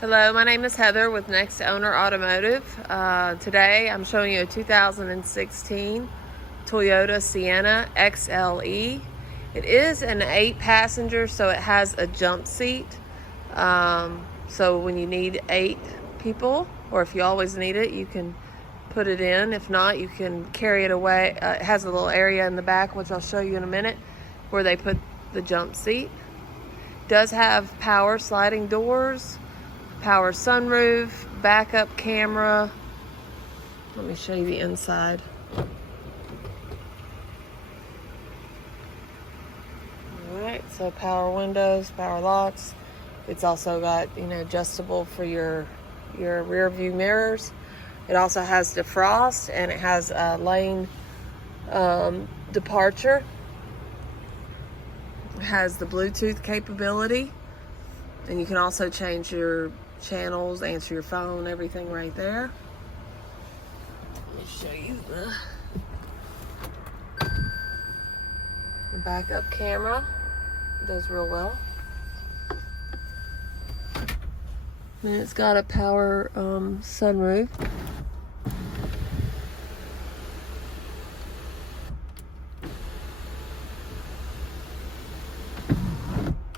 Hello, my name is Heather with Next Owner Automotive. Today I'm showing you a 2016 Toyota Sienna XLE. It is an 8-passenger, so it has a jump seat. So when you need 8 people, or if you always need it, you can put it in. If not, you can carry it away. It has a little area in the back, which I'll show you in a minute, where they put the jump seat. It does have power sliding doors, power sunroof, backup camera. Let me show you the inside. Alright, so power windows, power locks. It's also got, adjustable for your rear view mirrors. It also has defrost, and it has a lane departure. It has the Bluetooth capability, and you can also change your channels, answer your phone, everything right there. Let me show you the backup camera. It does real well. And it's got a power sunroof.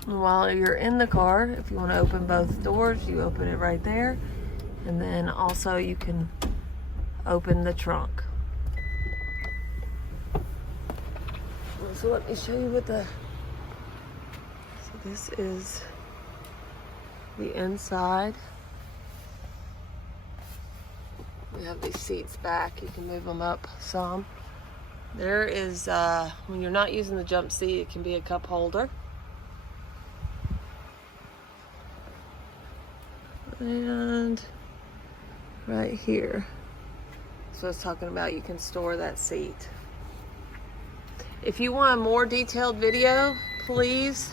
While you're in the car, if you want to open both doors, you open it right there. And then also you can open the trunk. So let me show you what so this is the inside. We have these seats back. You can move them up some. There is, when you're not using the jump seat, it can be a cup holder. And right here, so I was talking about, you can store that seat. If you want a more detailed video, please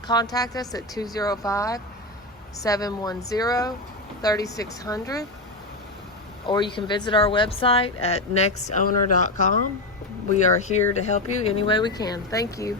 contact us at 205-710-3600, or you can visit our website at nextowner.com. We are here to help you any way we can. Thank you.